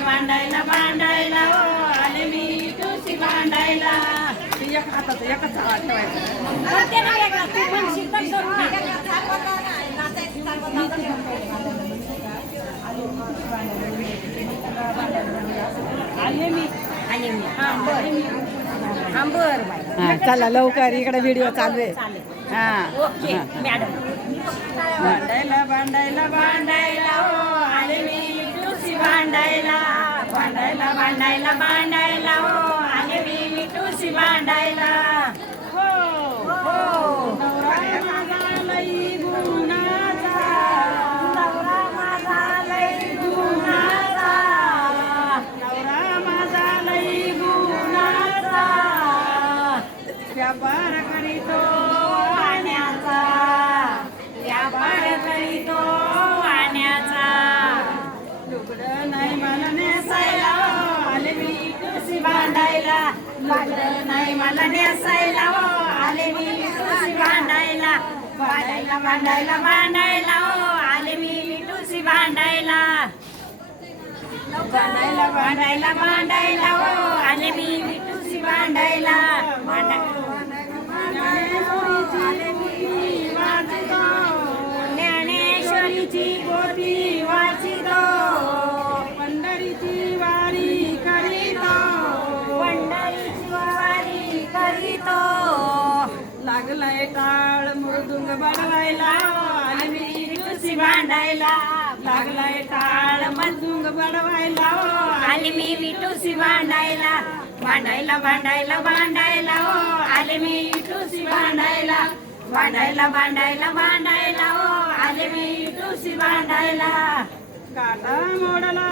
भांडायला ओ आले मी तुझी भांडायला. एक एकच हात ठेवायचा. आले मी. आले मी. हा बरं हा बरं बाई हा चला लवकर इकडे व्हिडिओ चालू आहे. हा. ओके. मॅडम. भांडायला भांडायला भांडायला. भांडायला भांडायला हो. आले मी तुझी भांडायला हो हो. नवरा माझा लई गुणाचा. नवरा माझा लई गुणाचा. नवरा माझा लई गुणाचा. व्यापार करीतो. भांडायला नाही मला नेसायला ओ, आले मी तुळशी भांडायला. भांडायला भांडायला भांडायला ओ आले मी तुळशी भांडायला. भांडायला भांडायला भांडायला ओ आले मी तुळशी भांडायला. ज्ञानेश्वरीची लागलाय टाळ मृदुंग बडवायला आले मी तुळशी भांडायला. लागलाय टाळ मृदुंग बडवायला आले मी विटूसी भांडायला. भांडायला भांडायला भांडायला ओ आले मी विटूसी भांडायला. भांडायला भांडायला भांडायला ओ आले मी विटूसी भांडायला. काटा मोडला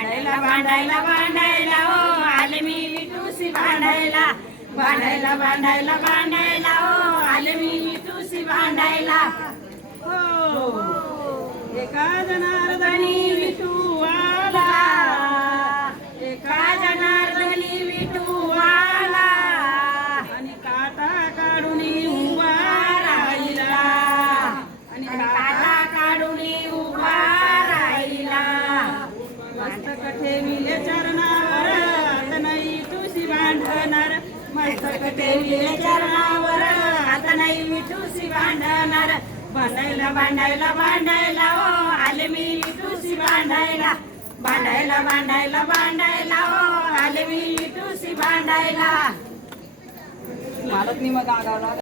भांडायला भांडायला भांडायला ओ आले मी विटूसी भांडायला. भांडायला भांडायला भांडायला ओ आले मी विटूसी भांडायला. हो. चरणावर. आता नाही मी तुसी भांडणार. भांडायला भांडायला भांडायला ओ आले मी तुसी भांडायला. भांडायला भांडायला भांडायला ओ आले मी तुझी भांडायला. मालक नाही मग आगावला